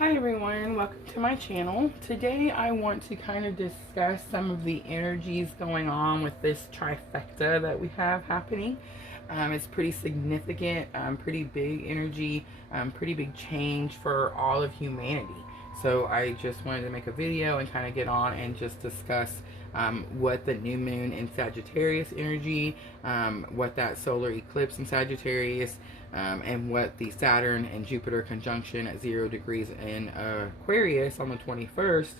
Hi everyone, welcome to my channel. Today I want to kind of discuss some of the energies going on with this trifecta that we have happening. It's pretty significant, pretty big energy, pretty big change for all of humanity. So I just wanted to make a video and kind of get on and just discuss what the new moon in Sagittarius energy, what that solar eclipse in Sagittarius, and what the Saturn and Jupiter conjunction at 0 degrees in Aquarius on the 21st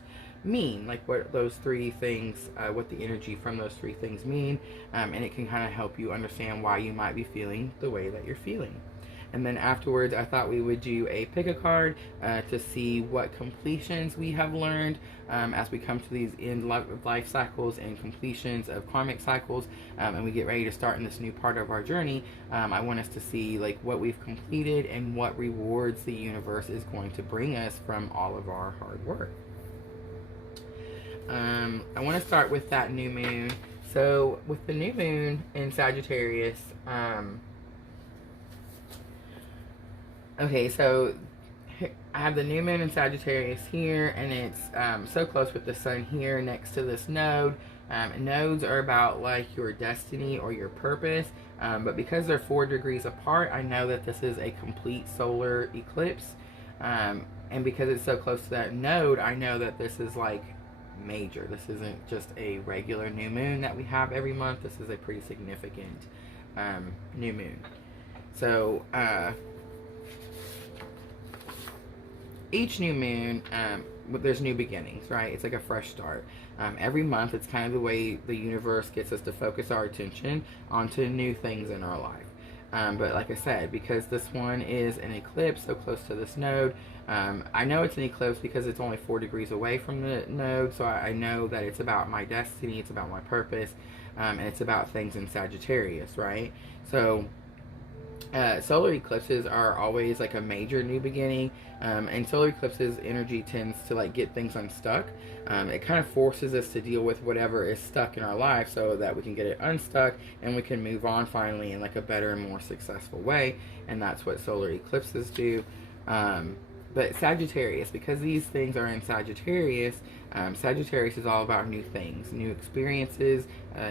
mean, like what those three things, what the energy from those three things mean, and it can kind of help you understand why you might be feeling the way that you're feeling. And then afterwards, I thought we would do a pick a card to see what completions we have learned as we come to these end life cycles and completions of karmic cycles, and we get ready to start in this new part of our journey. I want us to see like what we've completed and what rewards the universe is going to bring us from all of our hard work. I want to start with that new moon. So with the new moon in Sagittarius, okay, so I have the new moon in Sagittarius here, and it's so close with the sun here next to this node. Nodes are about like your destiny or your purpose, but because they're 4 degrees apart, I know that this is a complete solar eclipse, and because it's so close to that node, I know that this is like major. This isn't just a regular new moon that we have every month. This is a pretty significant new moon. So each new moon, there's new beginnings, right? It's like a fresh start. Every month, it's kind of the way the universe gets us to focus our attention onto new things in our life. But like I said, because this one is an eclipse so close to this node, I know it's an eclipse because it's only 4 degrees away from the node, so I know that it's about my destiny, it's about my purpose, and it's about things in Sagittarius, right? So solar eclipses are always like a major new beginning, and solar eclipses energy tends to like get things unstuck. It kind of forces us to deal with whatever is stuck in our life so that we can get it unstuck and we can move on finally in like a better and more successful way, and that's what solar eclipses do. But Sagittarius, because these things are in Sagittarius, Sagittarius is all about new things, new experiences,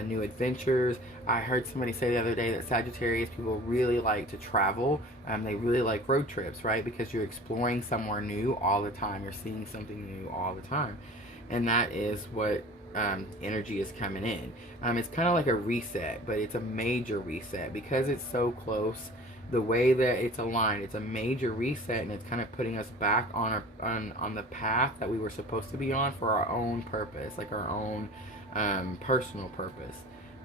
new adventures. I heard somebody say the other day that Sagittarius people really like to travel. They really like road trips, right? Because you're exploring somewhere new all the time. You're seeing something new all the time. And that is what energy is coming in. It's kind of like a reset, but it's a major reset because it's so close. The way that it's aligned, it's a major reset, and it's kind of putting us back on the path that we were supposed to be on for our own purpose, like our own personal purpose.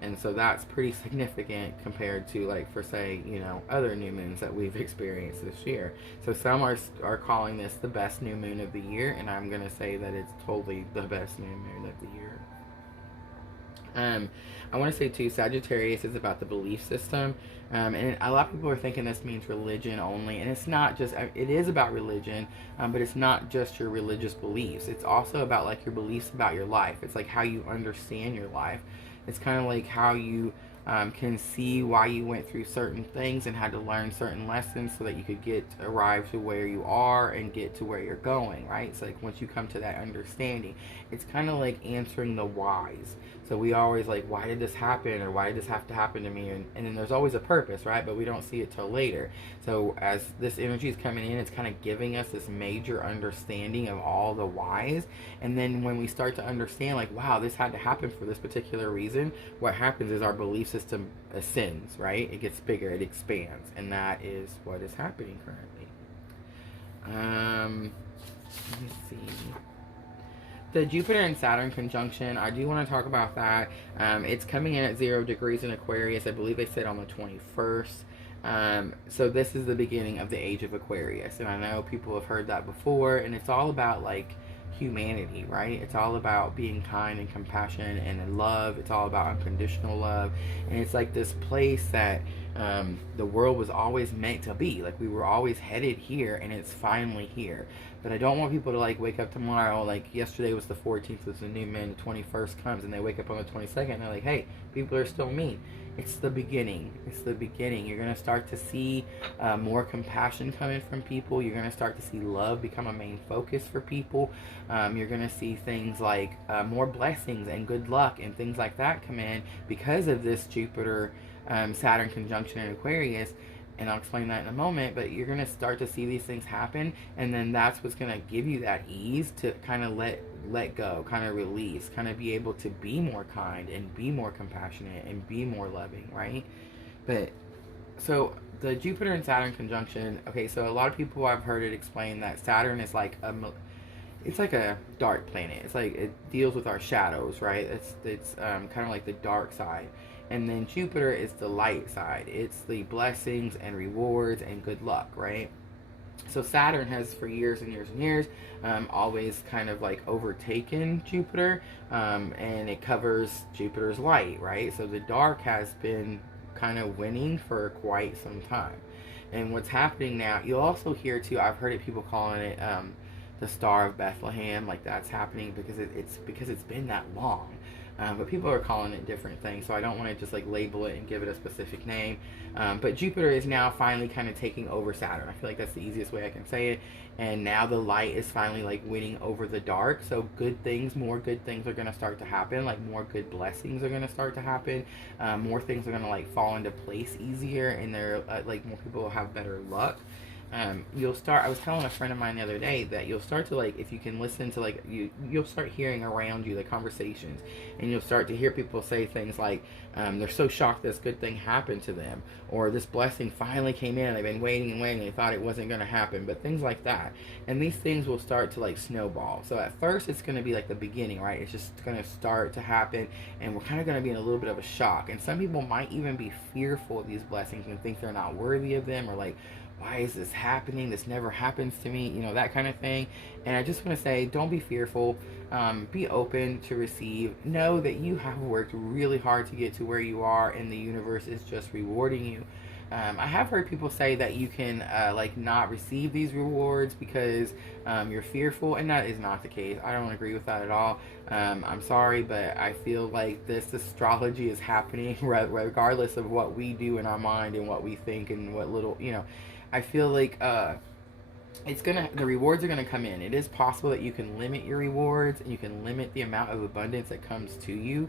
And so that's pretty significant compared to, like, for say, you know, other new moons that we've experienced this year. So some are calling this the best new moon of the year, and I'm gonna say that it's totally the best new moon of the year. I want to say too, Sagittarius is about the belief system, and a lot of people are thinking this means religion only, and it's not just. It is about religion, but it's not just your religious beliefs. It's also about like your beliefs about your life. It's like how you understand your life. It's kind of like how you can see why you went through certain things and had to learn certain lessons so that you could arrive to where you are and get to where you're going, right? So like once you come to that understanding, it's kind of like answering the whys. So we always like, why did this happen, or why did this have to happen to me? And then there's always a purpose, right? But we don't see it till later. So as this energy is coming in, it's kind of giving us this major understanding of all the whys. And then when we start to understand like, wow, this had to happen for this particular reason, what happens is our belief system ascends, right? It gets bigger, it expands, and that is what is happening currently. Let me see. The Jupiter and Saturn conjunction, I do want to talk about that. It's coming in at 0 degrees in Aquarius. I believe they said on the 21st. So this is the beginning of the age of Aquarius. And I know people have heard that before. And it's all about like humanity, right? It's all about being kind and compassionate and in love. It's all about unconditional love. And it's like this place that the world was always meant to be. Like, we were always headed here, and it's finally here. But I don't want people to, like, wake up tomorrow, like, yesterday was the 14th, was the new moon, the 21st comes, and they wake up on the 22nd, and they're like, hey, people are still mean. It's the beginning. It's the beginning. You're going to start to see more compassion coming from people. You're going to start to see love become a main focus for people. You're going to see things like more blessings and good luck and things like that come in because of this Jupiter Saturn conjunction in Aquarius. And I'll explain that in a moment, but you're going to start to see these things happen, and then that's what's going to give you that ease to kind of let go, kind of release, kind of be able to be more kind and be more compassionate and be more loving, right? But so the Jupiter and Saturn conjunction, okay, so a lot of people, I've heard it explained that Saturn is like it's like a dark planet. It's like it deals with our shadows, right? It's kind of like the dark side. And then Jupiter is the light side. It's the blessings and rewards and good luck, right? So Saturn has, for years and years and years, always kind of like overtaken Jupiter, and it covers Jupiter's light, right? So the dark has been kind of winning for quite some time. And what's happening now, you'll also hear too, I've heard people calling it the Star of Bethlehem, like that's happening because it's been that long. But people are calling it different things, so I don't want to just like label it and give it a specific name. But Jupiter is now finally kind of taking over Saturn. I feel like that's the easiest way I can say it. And now the light is finally like winning over the dark. So good things, more good things are going to start to happen. Like more good blessings are going to start to happen. More things are going to like fall into place easier, and they're like more people will have better luck. You'll start, I was telling a friend of mine the other day that you'll start to like, if you can listen to like, you'll start hearing around you the conversations, and you'll start to hear people say things like, they're so shocked this good thing happened to them, or this blessing finally came in, they've been waiting and waiting, they thought it wasn't going to happen, but things like that. And these things will start to like snowball. So at first it's going to be like the beginning, right? It's just going to start to happen, and we're kind of going to be in a little bit of a shock. And some people might even be fearful of these blessings and think they're not worthy of them, or like, why is this happening? This never happens to me, you know, that kind of thing. And I just want to say, don't be fearful. Be open to receive. Know that you have worked really hard to get to where you are, and the universe is just rewarding you. I have heard people say that you can like not receive these rewards because you're fearful, and that is not the case. I don't agree with that at all. I'm sorry, but I feel like this astrology is happening regardless of what we do in our mind and what we think and what little, you know. I feel like the rewards are gonna come in. It is possible that you can limit your rewards, and you can limit the amount of abundance that comes to you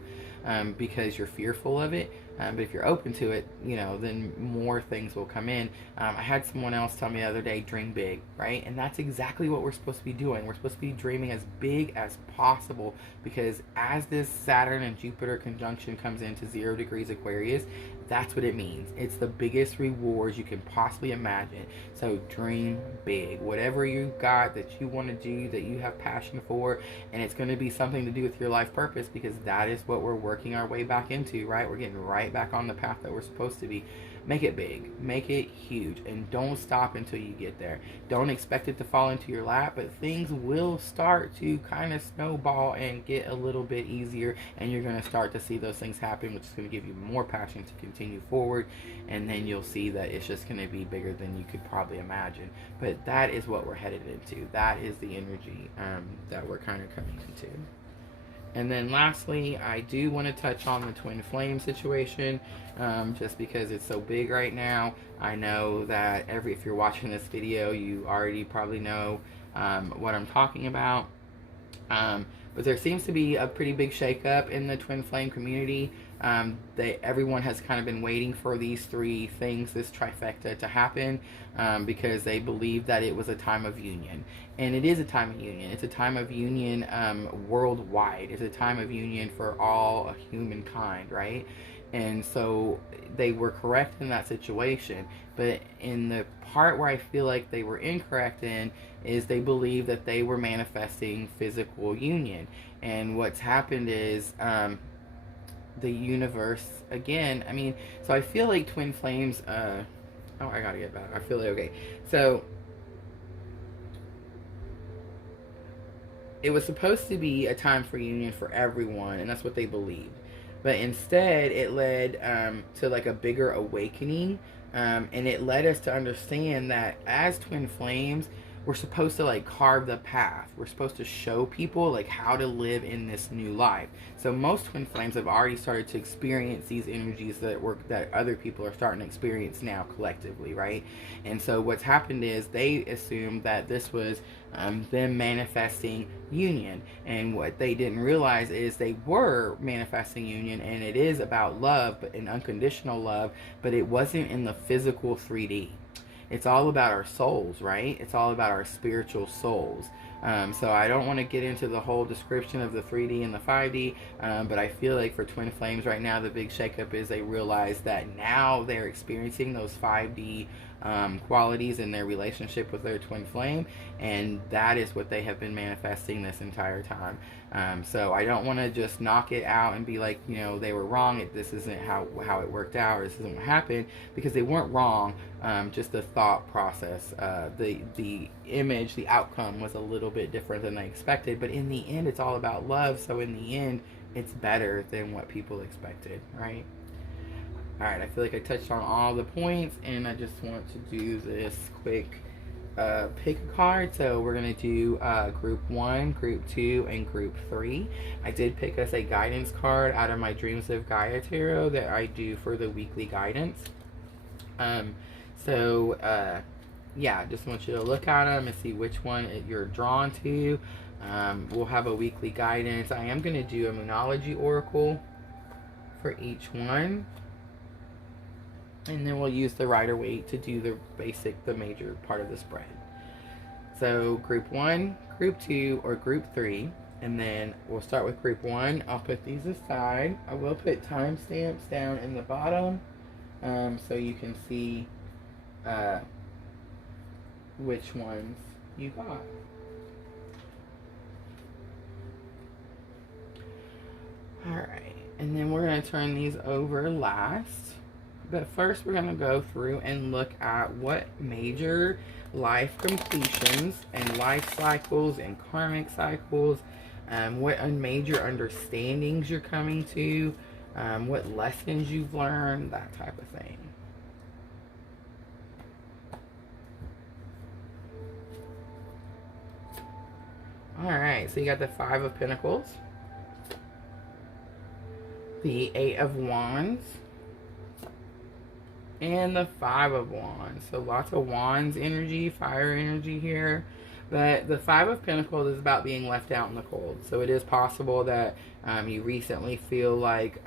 because you're fearful of it. But if you're open to it, you know, then more things will come in. I had someone else tell me the other day, dream big, right? And that's exactly what we're supposed to be doing. We're supposed to be dreaming as big as possible, because as this Saturn and Jupiter conjunction comes into 0 degrees Aquarius, that's what it means. It's the biggest rewards you can possibly imagine. So dream big. Whatever you got that you want to do, that you have passion for, and it's going to be something to do with your life purpose, because that is what we're working our way back into, right? We're getting right back on the path that we're supposed to be. Make it big. Make it huge. And don't stop until you get there. Don't expect it to fall into your lap, but things will start to kind of snowball and get a little bit easier, and you're going to start to see those things happen, which is going to give you more passion to continue forward, and then you'll see that it's just going to be bigger than you could probably imagine. But that is what we're headed into. That is the energy that we're kind of coming into. And then lastly, I do want to touch on the twin flame situation, just because it's so big right now. I know that if you're watching this video, you already probably know what I'm talking about. But there seems to be a pretty big shakeup in the twin flame community. Everyone has kind of been waiting for these three things, this trifecta, to happen, because they believe that it was a time of union. And it is a time of union. It's a time of union worldwide. It's a time of union for all humankind, right? And so they were correct in that situation. But in the part where I feel like they were incorrect in is they believe that they were manifesting physical union. And what's happened is the universe, again, I mean, so I feel like twin flames, oh, I gotta get back. I feel like, okay. So it was supposed to be a time for union for everyone, and that's what they believed. But instead, it led to like a bigger awakening, and it led us to understand that as twin flames, we're supposed to like carve the path. We're supposed to show people like how to live in this new life. So most twin flames have already started to experience these energies that other people are starting to experience now collectively, right? And so what's happened is they assumed that this was them manifesting union, and what they didn't realize is they were manifesting union, and it is about love, but an unconditional love, but it wasn't in the physical 3D. It's all about our souls, right? It's all about our spiritual souls. So I don't want to get into the whole description of the 3D and the 5D, but I feel like for twin flames right now, the big shakeup is they realize that now they're experiencing those 5D qualities in their relationship with their twin flame, and that is what they have been manifesting this entire time. So I don't want to just knock it out and be like, you know, they were wrong. This isn't how it worked out, or this isn't what happened, because they weren't wrong. Just the thought process, the image, the outcome was a little bit different than they expected. But in the end, it's all about love. So in the end, it's better than what people expected, right? All right, I feel like I touched on all the points, and I just want to do this quick pick a card. So we're going to do group 1, group 2, and group 3. I did pick us a guidance card out of my Dreams of Gaia tarot that I do for the weekly guidance. Yeah, just want you to look at them and see which one you're drawn to. We'll have a weekly guidance. I am going to do a Moonology oracle for each one. And then we'll use the Rider-Waite to do the major part of the spread. So group 1, group 2, or group 3. And then we'll start with group 1. I'll put these aside. I will put timestamps down in the bottom so you can see which ones you got. Alright, and then we're going to turn these over last. But first we're going to go through and look at what major life completions and life cycles and karmic cycles, what major understandings you're coming to, what lessons you've learned, that type of thing. Alright, so you got the 5 of Pentacles, the 8 of Wands, and the 5 of Wands. So lots of Wands energy, fire energy here. But the 5 of Pentacles is about being left out in the cold. So it is possible that you recently feel like,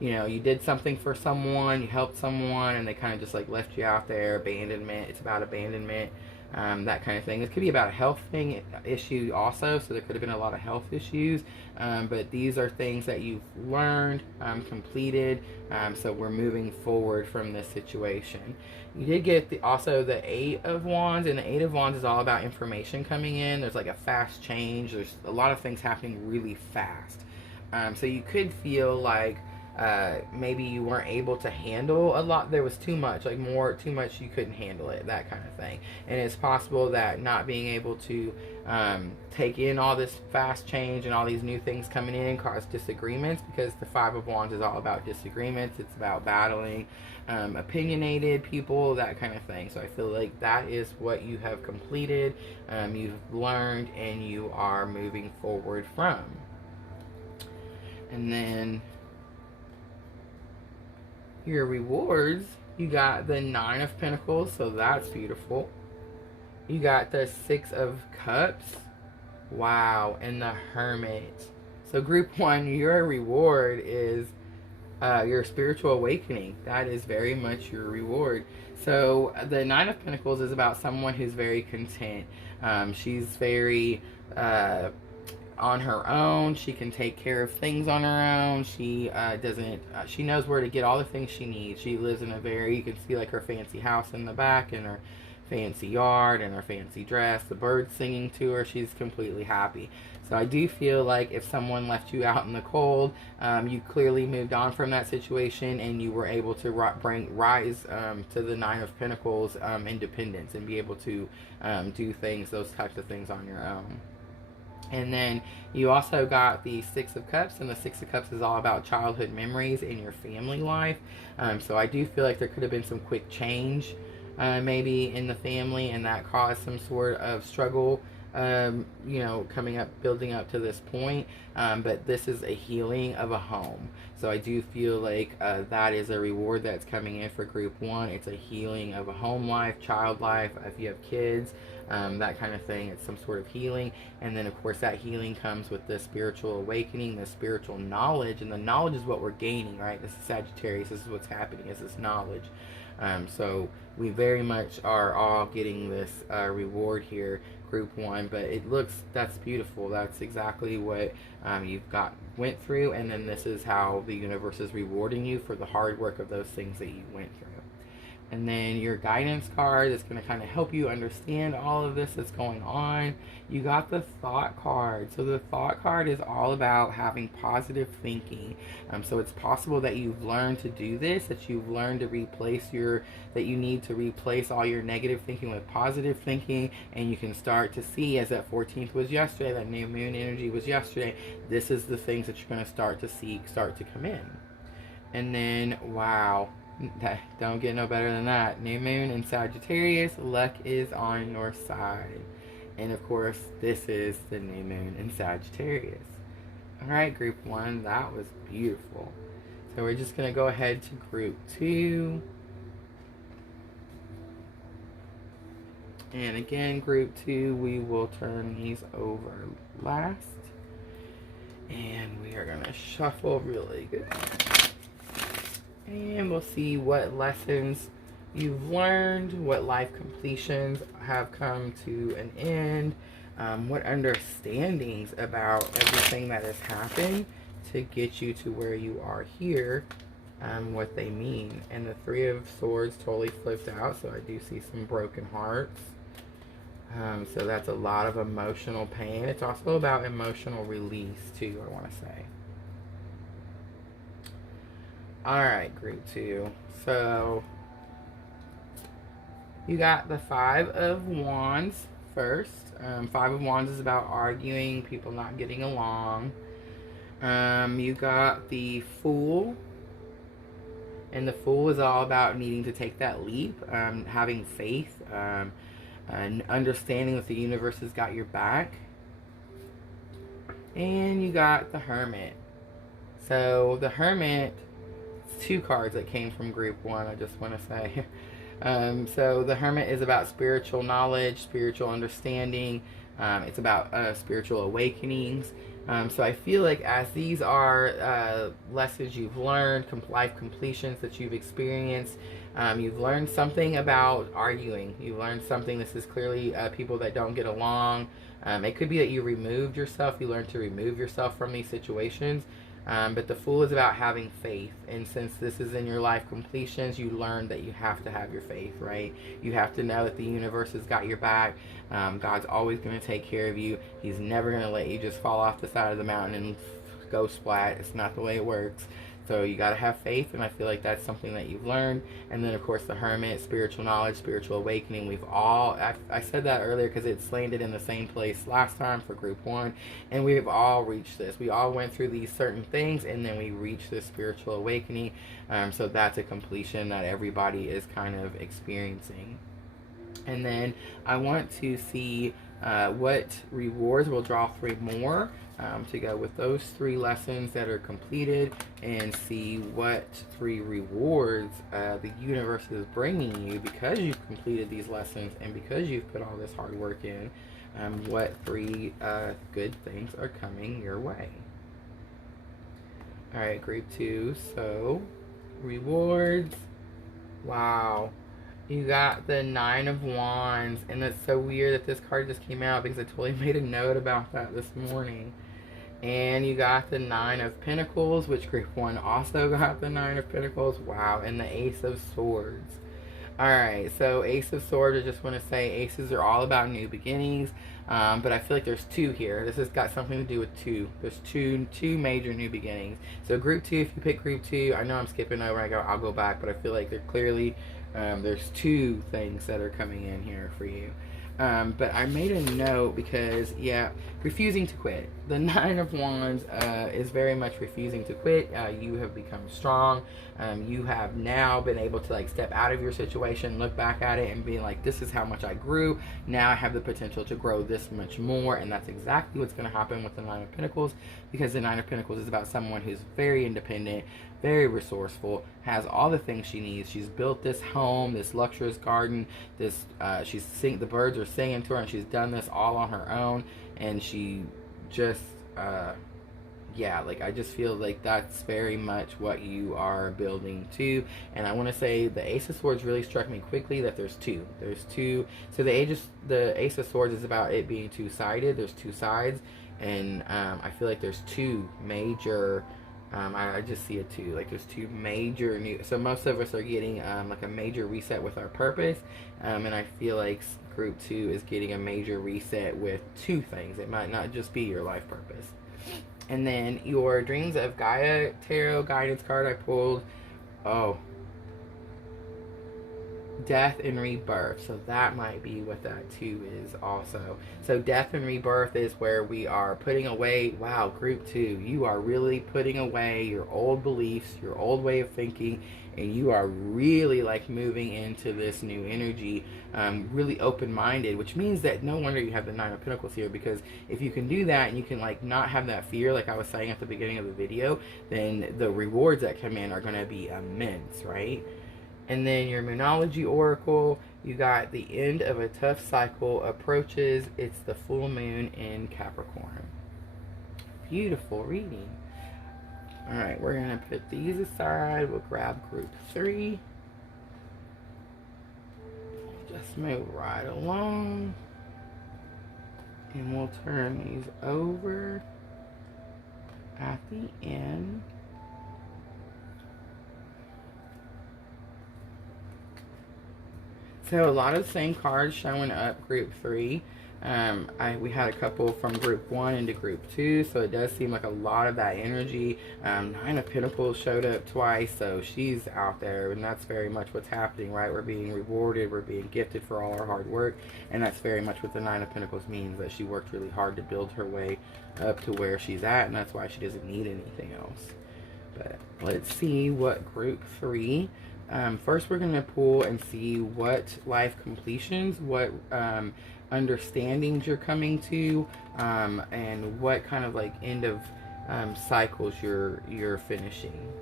you know, you did something for someone, you helped someone, and they kind of just like left you out there. Abandonment. It's about abandonment. That kind of thing. It could be about a health issue also, so there could have been a lot of health issues, but these are things that you've learned, completed, so we're moving forward from this situation. You did get also the 8 of Wands, and the 8 of Wands is all about information coming in. There's like a fast change. There's a lot of things happening really fast. So you could feel like maybe you weren't able to handle a lot. There was too much, like too much, you couldn't handle it, that kind of thing. And it's possible that not being able to take in all this fast change and all these new things coming in caused disagreements, because the 5 of Wands is all about disagreements. It's about battling opinionated people, that kind of thing. So I feel like that is what you have completed, you've learned, and you are moving forward from. And then your rewards, you got the 9 of Pentacles, so that's beautiful. You got the 6 of Cups, wow, and the Hermit. So group 1, your reward is your spiritual awakening. That is very much your reward. So the 9 of Pentacles is about someone who's very content. She's very on her own. She can take care of things on her own. She she knows where to get all the things she needs. She lives in a very, you can see like her fancy house in the back, and her fancy yard, and her fancy dress, the birds singing to her. She's completely happy. So I do feel like if someone left you out in the cold, you clearly moved on from that situation, and you were able to rise to the 9 of Pentacles independence, and be able to do things, those types of things on your own. And then you also got the Six of Cups, and the Six of Cups is all about childhood memories in your family life. So I do feel like there could have been some quick change, maybe in the family, and that caused some sort of struggle, coming up, building up to this point. But this is a healing of a home. So I do feel like that is a reward that's coming in for group 1. It's a healing of a home life, child life, if you have kids. That kind of thing. It's some sort of healing. And then, of course, that healing comes with the spiritual awakening, the spiritual knowledge. And the knowledge is what we're gaining, right? This is Sagittarius. This is what's happening, is this knowledge. So we very much are all getting this reward here, group 1. But it looks, that's beautiful. That's exactly what went through. And then this is how the universe is rewarding you for the hard work of those things that you went through. And then your guidance card is going to kind of help you understand all of this that's going on. You got the thought card. So the thought card is all about having positive thinking. So it's possible that you've learned to do this, that you've learned to that you need to replace all your negative thinking with positive thinking. And you can start to see, as that 14th was yesterday, that new moon energy was yesterday, this is the things that you're going to start to see, start to come in. And then, wow. Don't get no better than that. New moon in Sagittarius, luck is on your side. And of course, this is the new moon in Sagittarius. Alright, group 1, that was beautiful. So we're just going to go ahead to group 2. And again, group 2, we will turn these over last. And we are going to shuffle really good. And we'll see what lessons you've learned, what life completions have come to an end, what understandings about everything that has happened to get you to where you are here, what they mean. And the 3 of Swords totally flipped out, so I do see some broken hearts. So that's a lot of emotional pain. It's also about emotional release too, I want to say. Alright, group 2. So, you got the 5 of Wands first. 5 of Wands is about arguing, people not getting along. You got the Fool. And the Fool is all about needing to take that leap, having faith, and understanding that the universe has got your back. And you got the Hermit. So, the Hermit, 2 cards that came from group 1, I just want to say. So the Hermit is about spiritual knowledge, spiritual understanding. It's about spiritual awakenings. So I feel like as these are lessons you've learned, life completions that you've experienced, you've learned something about arguing. You learned something. This is clearly people that don't get along. It could be that you removed yourself. You learned to remove yourself from these situations. But the Fool is about having faith. And since this is in your life completions, you learn that you have to have your faith, right? You have to know that the universe has got your back. God's always going to take care of you. He's never going to let you just fall off the side of the mountain and go splat. It's not the way it works. So you got to have faith, and I feel like that's something that you've learned. And then, of course, the Hermit, spiritual knowledge, spiritual awakening. We've all, I said that earlier because it's landed in the same place last time for group 1, and we've all reached this. We all went through these certain things, and then we reached this spiritual awakening. So that's a completion that everybody is kind of experiencing. And then I want to see what rewards. We'll draw 3 more to go with those 3 lessons that are completed, and see what 3 rewards the universe is bringing you because you've completed these lessons and because you've put all this hard work in. What 3 good things are coming your way. Alright, group 2. So, rewards. Wow. You got the 9 of Wands, and it's so weird that this card just came out because I totally made a note about that this morning. And you got the 9 of Pentacles, which group 1 also got the 9 of Pentacles. Wow, and the Ace of Swords. Alright, so Ace of Swords, I just want to say aces are all about new beginnings. But I feel like there's 2 here. This has got something to do with 2. There's two major new beginnings. So group 2, if you pick group 2, I know I'm skipping over, I'll go back, but I feel like they're clearly, there's 2 things that are coming in here for you. But I made a note because, yeah, refusing to quit. The Nine of Wands is very much refusing to quit. You have become strong. You have now been able to like step out of your situation, look back at it, and be like, this is how much I grew. Now I have the potential to grow this much more. And that's exactly what's going to happen with the Nine of Pentacles, because the Nine of Pentacles is about someone who's very independent, very resourceful, has all the things she needs. She's built this home, this luxurious garden, this the birds are singing to her, and she's done this all on her own. And she just yeah, like I just feel like that's very much what you are building to. And I want to say the Ace of Swords really struck me quickly that there's two. So the Ace of Swords is about it being two-sided. There's two sides, and I feel like there's two major. I just see it too. Like there's two major new. So most of us are getting like a major reset with our purpose, and I feel like group 2 is getting a major reset with two things. It might not just be your life purpose. And then your Dreams of Gaia Tarot guidance card I pulled. Oh, Death and Rebirth. So that might be what that too is also. So Death and Rebirth is where we are putting away, wow, group 2, you are really putting away your old beliefs, your old way of thinking, and you are really like moving into this new energy, really open-minded, which means that no wonder you have the Nine of Pentacles here, because if you can do that and you can like not have that fear, like I was saying at the beginning of the video, then the rewards that come in are going to be immense, right? And then your Moonology Oracle, you got the end of a tough cycle approaches. It's the full moon in Capricorn. Beautiful reading. Alright, we're going to put these aside. We'll grab group 3. Just move right along. And we'll turn these over at the end. So a lot of the same cards showing up group 3. We had a couple from group 1 into group 2, so it does seem like a lot of that energy. Nine of Pentacles showed up twice, so she's out there, and that's very much what's happening, right? We're being rewarded, we're being gifted for all our hard work, and that's very much what the Nine of Pentacles means, that she worked really hard to build her way up to where she's at, and that's why she doesn't need anything else. But let's see what group 3... first we're going to pull and see what life completions, what understandings you're coming to, and what kind of like end of cycles you're finishing.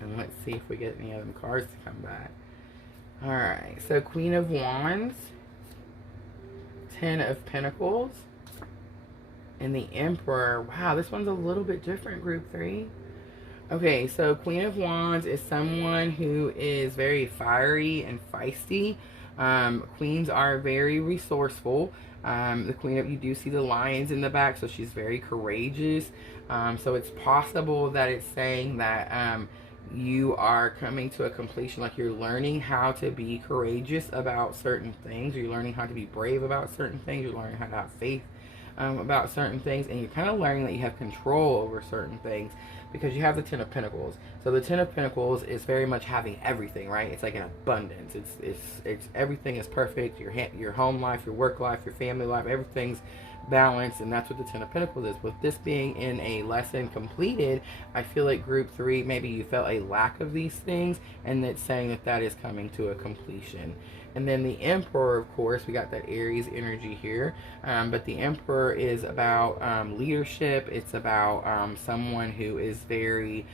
And let's see if we get any other cards to come back. Alright, so Queen of Wands, Ten of Pentacles, and the Emperor. Wow, this one's a little bit different, group 3. Okay, so Queen of Wands is someone who is very fiery and feisty. Queens are very resourceful. The Queen of, you do see the lions in the back, so she's very courageous. So it's possible that it's saying that you are coming to a completion, like you're learning how to be courageous about certain things. You're learning how to be brave about certain things. You're learning how to have faith about certain things, and you're kind of learning that you have control over certain things, because you have the Ten of Pentacles. So the Ten of Pentacles is very much having everything, right? It's like an abundance. It's everything is perfect. Your home life, your work life, your family life, everything's balanced, and that's what the Ten of Pentacles is. With this being in a lesson completed, I feel like group 3, maybe you felt a lack of these things, and it's saying that that is coming to a completion. And then the Emperor, of course, we got that Aries energy here. But the Emperor is about leadership. It's about someone who is very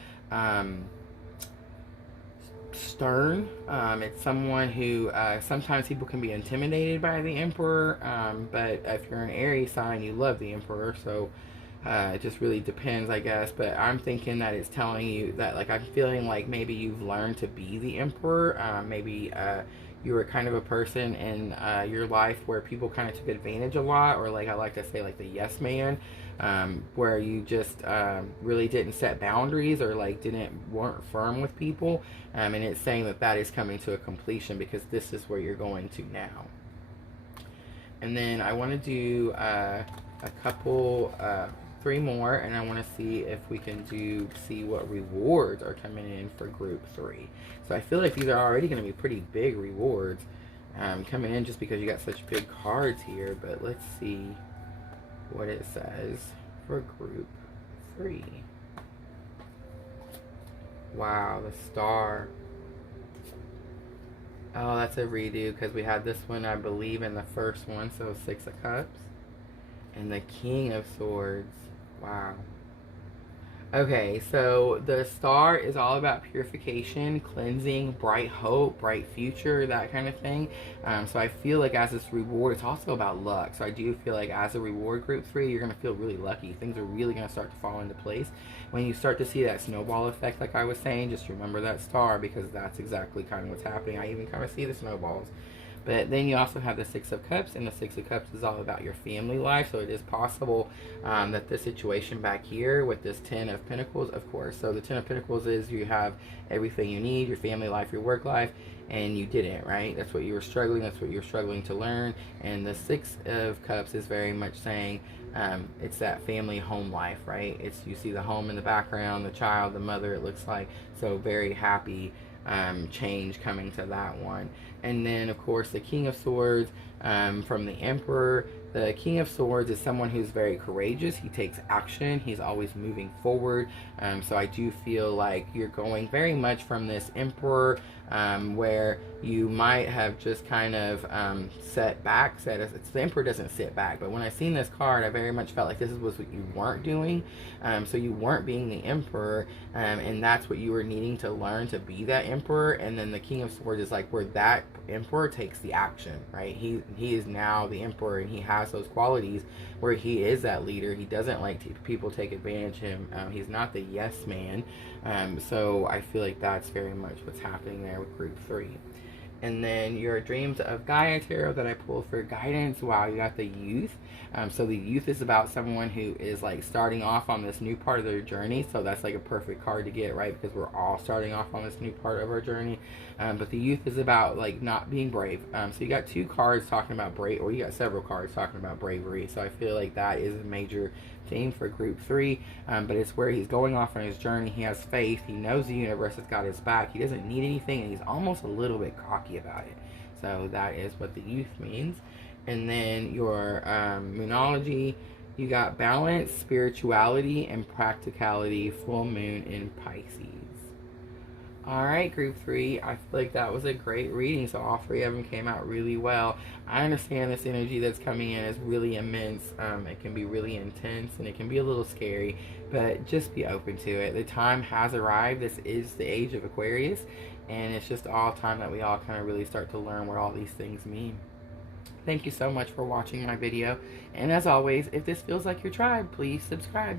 stern. It's someone who sometimes people can be intimidated by the Emperor. But if you're an Aries sign, you love the Emperor. So it just really depends, I guess. But I'm thinking that it's telling you that, like, I'm feeling like maybe you've learned to be the Emperor. Maybe you were kind of a person in your life where people kind of took advantage a lot, or like I like to say, like the yes man, where you just really didn't set boundaries, or like weren't firm with people, and it's saying that that is coming to a completion, because this is where you're going to now. And then I want to do a couple 3 more, and I want to see if we can see what rewards are coming in for group 3. So I feel like these are already going to be pretty big rewards coming in just because you got such big cards here. But let's see what it says for group 3. Wow, the star. Oh, that's a redo because we had this one, I believe, in the first one. So 6 of Cups. And the King of Swords. Wow. Okay, so the star is all about purification, cleansing, bright hope, bright future, that kind of thing. So I feel like as this reward, it's also about luck. So I do feel like as a reward, group 3, you're going to feel really lucky. Things are really going to start to fall into place. When you start to see that snowball effect, like I was saying, just remember that star because that's exactly kind of what's happening. I even kind of see the snowballs. But then you also have the 6 of Cups, and the 6 of Cups is all about your family life. So it is possible that this situation back here with this 10 of Pentacles, of course. So the 10 of Pentacles is you have everything you need, your family life, your work life, and you didn't, right? That's what you were struggling. That's what you're struggling to learn. And the 6 of Cups is very much saying it's that family home life, right? It's you see the home in the background, the child, the mother, it looks like. So very happy change coming to that one. And then, of course, the King of Swords from the Emperor. The King of Swords is someone who's very courageous. He takes action. He's always moving forward. So I do feel like you're going very much from this Emperor where you might have just kind of set back. The Emperor doesn't sit back. But when I seen this card, I very much felt like this was what you weren't doing. So you weren't being the Emperor. And that's what you were needing to learn to be that Emperor. And then the King of Swords is like where that Emperor takes the action, right? He is now the Emperor, and he has those qualities where he is that leader. He doesn't like people take advantage of him. He's not the yes man. So I feel like that's very much what's happening there with group 3. And then your Dreams of Gaia tarot that I pulled for guidance. Wow, you got the Youth. So the Youth is about someone who is like starting off on this new part of their journey. So that's like a perfect card to get, right? Because we're all starting off on this new part of our journey. But the Youth is about like not being brave. So you got 2 cards talking about brave, or you got several cards talking about bravery. So I feel like that is a major theme for group 3. But it's where he's going off on his journey. He has faith. He knows the universe has got his back. He doesn't need anything, and he's almost a little bit cocky about it. So that is what the Youth means. And then your Moonology, you got balance, spirituality, and practicality, full moon in Pisces. Alright, group 3, I feel like that was a great reading. So all 3 of them came out really well. I understand this energy that's coming in is really immense. It can be really intense, and it can be a little scary, but just be open to it. The time has arrived. This is the age of Aquarius, and it's just all time that we all kind of really start to learn what all these things mean. Thank you so much for watching my video, and as always, if this feels like your tribe, please subscribe.